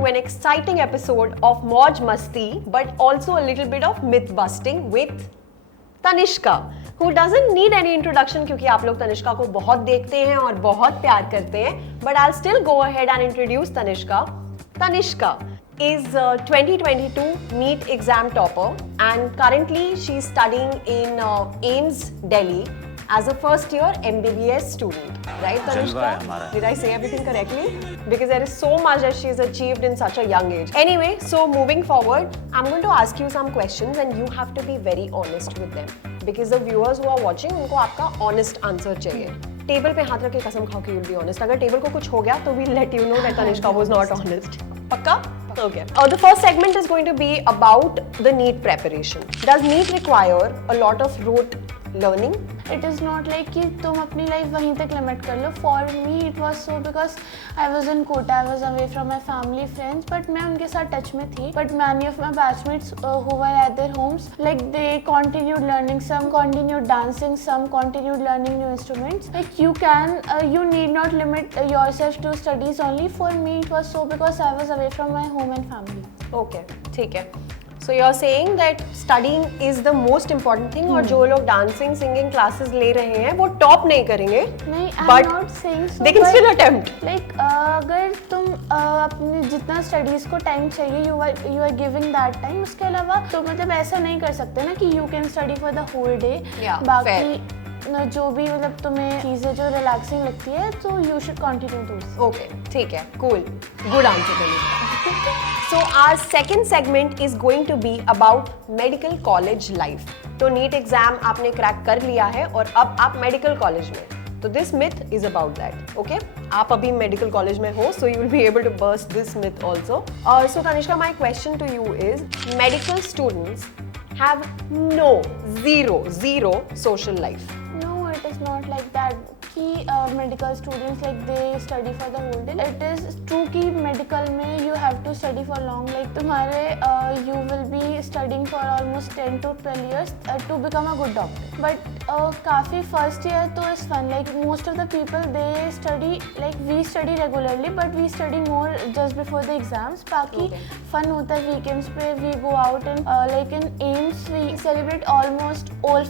to an exciting episode of Mauj Masti, but also a little bit of myth busting with Tanishka, who doesn't need any introduction क्योंकि आप लोग तनिष्का को बहुत देखते हैं और बहुत प्यार करते हैं. But I'll still go ahead and introduce Tanishka. Tanishka is a 2022 NEET exam topper and currently she's studying in AIIMS Delhi as a first year MBBS student. Right, Tanishka? Did I say everything correctly? Because there is so much that she has achieved in such a young age. Anyway, so moving forward, I'm going to ask you some questions and you have to be very honest with them. Because the viewers who are watching, उनको आपका honest answer चाहिए. Table पे हाथ रख के कसम खाओ कि you'll be honest. अगर टेबल को कुछ हो गया तो we'll let you know that Tanishka was not honest. पक्का? Okay. The first segment is going to be about the NEET preparation. Does NEET require a lot of rote learning? It is not like कि तुम अपनी life वहीं तक limit कर लो. For me it was so because I was in Kota, I was away from my family, friends, but मैं उनके साथ touch में थी. But many of my batchmates who were at their homes, like they continued learning, some continued dancing, some continued learning new instruments. Like you need not limit yourself to studies only. For me it was so because I was away from my home and family. Okay, ठीक है. So you're saying that studying is the most important thing और जो लोग dancing, singing classes ले रहे हैं वो top नहीं करेंगे. नहीं, but I'm not saying so. They can still attempt. Like अगर तुम अपने जितना studies को time चाहिए, you are giving that time. उसके अलावा तो मतलब ऐसा नहीं कर सकते ना कि you can study for the whole day. Yeah, बाकी जो भी मतलब तुम्हें चीजें जो relaxing लगती है तो you should continue those. Okay, ठीक है, cool, good answer Tanishka. So our second segment is going to be about medical college life. तो NEET exam आपने crack कर लिया है और अब आप medical college में. तो this myth is about that, okay? आप अभी medical college में हो, so you will be able to burst this myth also. So Tanishka, my question to you is, medical students have zero social life. No, it is not like that. कि medical students like they study for the whole day. It is true कि medical में you have to study for long. Like तुम्हारे you will be studying for almost 10 to 12 years to become a good doctor. But काफी first year तो is fun. Like most of the people they study like we study regularly, but we study more just before the exams. बाकी fun होता है weekends पे we go out and like in AIIMS we celebrate almost all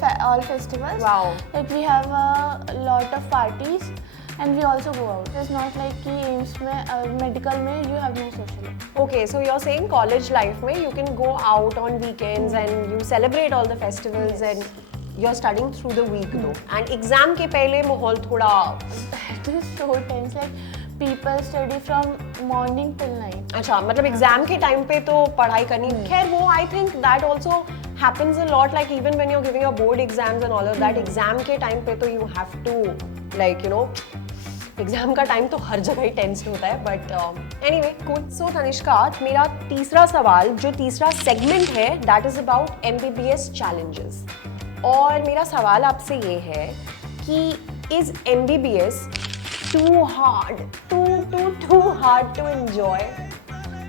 festivals. Wow. Like we have a lot of parties and we also go out. It's not like कि AIIMS में medical में you have no social life. Okay, so you're saying college life में you can go out on weekends and you celebrate all the festivals and you're studying through the week though. And exam के पहले माहौल थोड़ा It is so tense. Like people study from morning till night. अच्छा, मतलब exam के time पे तो पढ़ाई करनी. खैर वो I think that also happens a lot. Like even when you're giving your board exams and all of that, exam के time पे तो you have to like you know. Exam का टाइम तो हर जगह ही टेंस्ड होता है बट एनीवे कूल. सो तनिष्का, मेरा तीसरा सवाल जो तीसरा सेगमेंट है that is about MBBS challenges. और मेरा सवाल आपसे ये है कि is MBBS too hard to enjoy?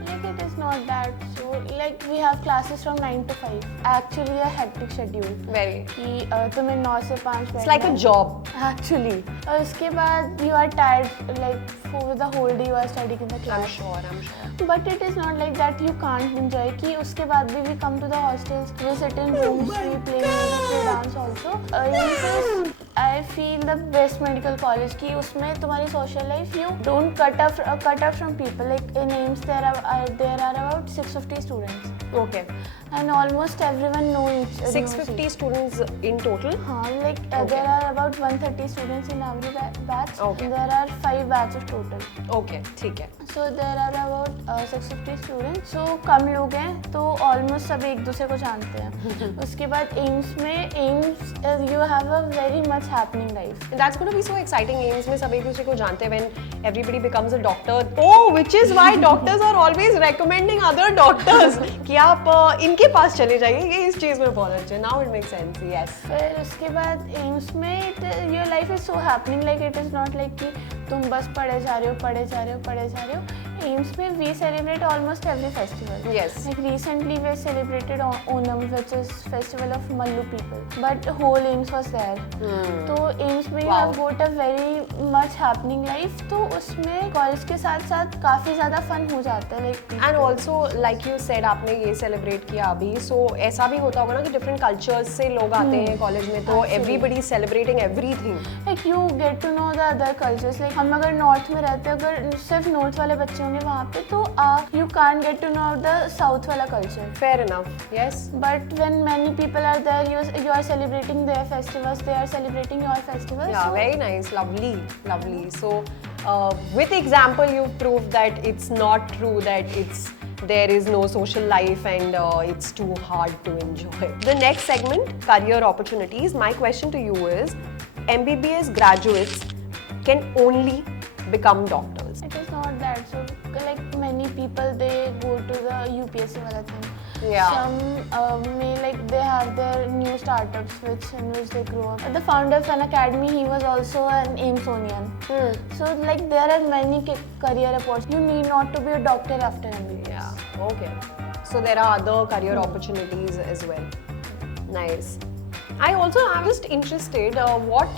Like it is not that. So like we have classes from 9 to 5. Actually a hectic schedule. Very. कि तुम्हें 9 से 5 It's like a job. Actually. और उसके बाद you are tired like for the whole day you are studying in the class. I'm sure. But it is not like that you can't enjoy. कि उसके बाद भी we come to the hostels, we sit in rooms, we play music, we dance also. I feel the best medical college कि उसमें तुम्हारी social life you don't cut off from people. Like in AIIMS there are about 650 students. Okay. And almost everyone know each other. 650 students in total? हाँ, like there are about 130 students in every batch. Okay. There are 5 batches total. Okay, ठीक है. So there are about 650 students. So कम लोग हैं तो almost सब एक दूसरे को जानते हैं. उसके बाद AIIMS you have a very much happening life. That's going to be so exciting. AIIMS में सब एक दूसरे को जानते हैं when everybody becomes a doctor. Oh, which is why doctors are always recommending other doctors कि आप इनके पास चले जाइए, ये इस चीज़ में बहुत अच्छे. Now it makes sense. Yes. फिर उसके बाद AIIMS में your life is so happening. Like it is not like कि तुम बस पढ़े जा रहे हो. एम्स में we celebrate almost every festival. Yes. Like recently we celebrated Onam, which is festival of Mallu people. But whole AIMS was there. तो AIMS में you have got a very much happening life. तो उसमें college के साथ साथ काफ़ी ज़्यादा fun हो जाता है. Like and also like you said आपने ये सेलिब्रेट किया अभी, सो ऐसा भी होता होगा ना कि डिफरेंट कल्चर्स से लोग आते हैं कॉलेज में, तो everybody celebrating everything. like you get to know the other cultures. Like हम अगर नॉर्थ में रहते हैं, अगर सिर्फ नॉर्थ वाले बच्चे होंगे वहाँ पे, तो you can't get to know the south वाला culture. Fair enough. Yes. But when many people are there, you are celebrating their festivals, they are celebrating your festivals. Yeah, so very nice. Lovely, lovely. So with example you proved that it's not true that there is no social life and it's too hard to enjoy. The next segment, career opportunities. My question to you is, MBBS graduates can only become doctors. it is not that. So like many people, they go to the UPSC wala thing. Yeah. Some may like they have their new startups in which they grow up. The founder of an academy, he was also an AIMSonian. So like there are many career opportunities. You need not to be a doctor after MBBS. Yeah. Okay. So there are other career opportunities as well. Nice. I also am just interested, what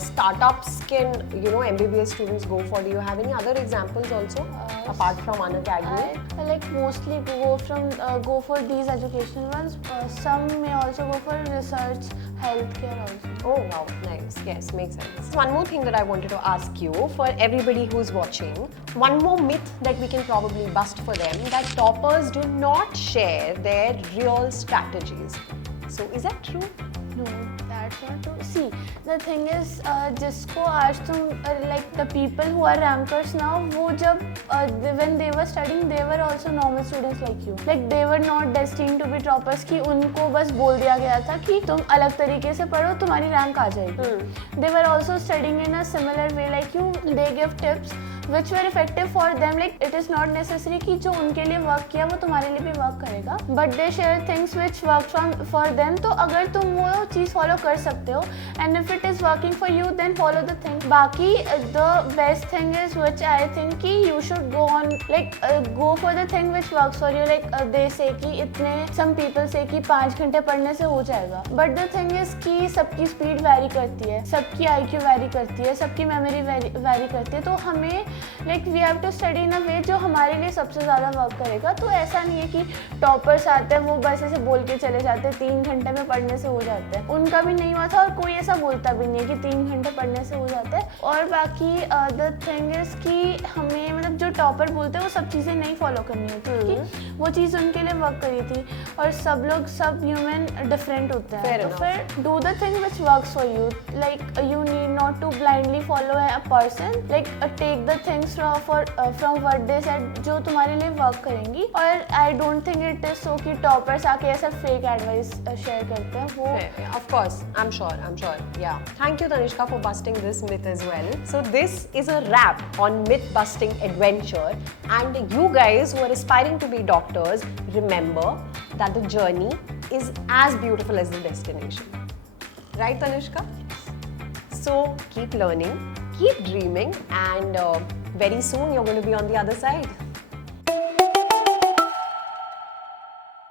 startups can MBBS students go for? Do you have any other examples also apart from Unacademy? I like mostly go for these educational ones. Some may also go for research, healthcare also. Oh wow, nice. Yes, makes sense. One more thing that I wanted to ask you, for everybody who's watching, one more myth that we can probably bust for them, that toppers do not share their real strategies. So is that true? No, that's not true. See, the thing is, जिसको आज तुम like the people who are rankers now, वो जब when they were studying, they were also normal students like you. Like they were not destined to be toppers, कि उनको बस बोल दिया गया था कि तुम अलग तरीके से पढ़ो, तुम्हारी रैंक आ जाएगी. They were also studying in a similar way like you. They give tips which were effective for them. Like it is not necessary कि जो उनके लिए work किया वो तुम्हारे लिए भी work करेगा. But they share things which work for them. तो अगर तुम वो चीज़ follow कर सकते हो, and if it is working for you, then follow the thing. बाकी the best thing is which I think कि you should go on like go for the thing which works for you. Like they say कि इतने some people say कि 5 घंटे पढ़ने से हो जाएगा. But the thing is कि सबकी speed vary करती है, सबकी IQ vary करती है, सबकी memory vary करती है. तो हमें like we have to study in a way जो हमारे लिए सबसे ज़्यादा वर्क करेगा. तो ऐसा नहीं है कि टॉपर्स आते हैं वो बस ऐसे बोल के चले जाते हैं 3 घंटे में पढ़ने से हो जाते हैं. उनका भी नहीं हुआ था और कोई ऐसा बोलता भी नहीं है कि 3 घंटे पढ़ने से हो जाते हैं. और बाकी द थिंग इज कि हमें मतलब जो टॉपर बोलते हैं वो सब चीज़ें नहीं फॉलो करनी होती कि वो चीज़ उनके लिए वर्क करी थी. और सब लोग सब ह्यूमन डिफरेंट होते हैं. तो फिर do the thing which works for you. Like you need not to blindly follow a person. Like take the things from what they said जो तुम्हारे लिए वर्क करेंगी. और I don't think it is so कि toppers आके ऐसा fake advice share करते हैं. वो of course, I'm sure. Yeah. Thank you, Tanishka, for busting this myth as well. So this is a wrap on myth busting adventure, and you guys who are aspiring to be doctors, remember that the journey is as beautiful as the destination. Right, Tanishka? So keep learning, keep dreaming, and very soon you're going to be on the other side.